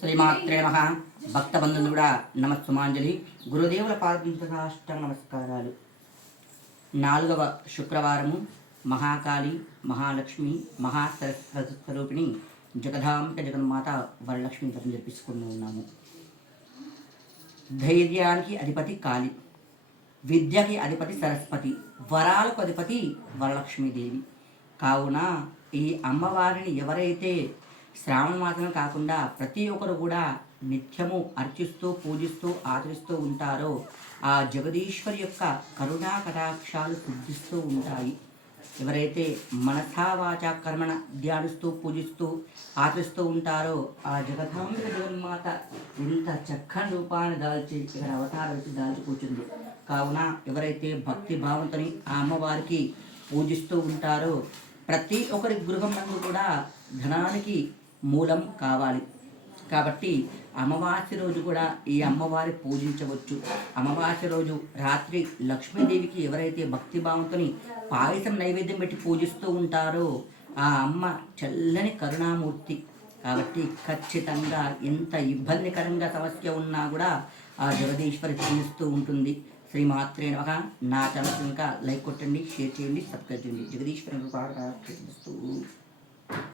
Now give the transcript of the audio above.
శ్రీమాత్రే నమః. భక్తబంధువులు కూడా నమస్సుమాంజలి. గురుదేవుల పాదాష్టాంగ నమస్కారాలు. 4వ శుక్రవారము మహాకాళి, మహాలక్ష్మి, మహాసరస్వతి స్వరూపిణి జగదాంబిక జగన్మాత వరలక్ష్మి వ్రతం జరిపించుకుని ఉన్నాము. ధైర్యానికి అధిపతి కాళి, విద్యకి అధిపతి సరస్వతి, వరాలకు అధిపతి వరలక్ష్మీదేవి. కావున ఈ అమ్మవారిని ఎవరైతే శ్రావణ మాసమే కాకుండా ప్రతి ఒక్కరు కూడా నిత్యము అర్చిస్తూ పూజిస్తూ ఆచరిస్తూ ఉంటారో ఆ జగదీశ్వరి యొక్క కరుణా కటాక్షాలు సిద్ధిస్తూ ఉంటాయి. ఎవరైతే మనసా వాచా కర్మణ ధ్యానిస్తూ పూజిస్తూ ఆచరిస్తూ ఉంటారో ఆ జగదాంబిక జగన్మాత ఇంత చక్కని రూపాన్ని దాల్చి ఇక్కడ అవతారం వచ్చి దాల్చి కూర్చుంది. కావున ఎవరైతే భక్తి భావంతో ఆ అమ్మవారికి పూజిస్తూ ఉంటారో ప్రతి ఒక్కరి గృహం నందు కూడా ధనానికి మూలం కావాలి. కాబట్టి అమావాస్య రోజు కూడా ఈ అమ్మవారి పూజించవచ్చు. అమావాస్య రోజు రాత్రి లక్ష్మీదేవికి ఎవరైతే భక్తిభావంతో పాయసం నైవేద్యం పెట్టి పూజిస్తూ ఉంటారో ఆ అమ్మ చల్లని కరుణామూర్తి. కాబట్టి ఖచ్చితంగా ఎంత ఇబ్బందికరంగా సమస్య ఉన్నా కూడా ఆ జగదీశ్వరి పూజిస్తూ ఉంటుంది. శ్రీమాత్రే నమః. నా ఛానల్ ఇంకా లైక్ కొట్టండి, షేర్ చేయండి, సబ్స్క్రైబ్ చేయండి. జగదీశ్వరి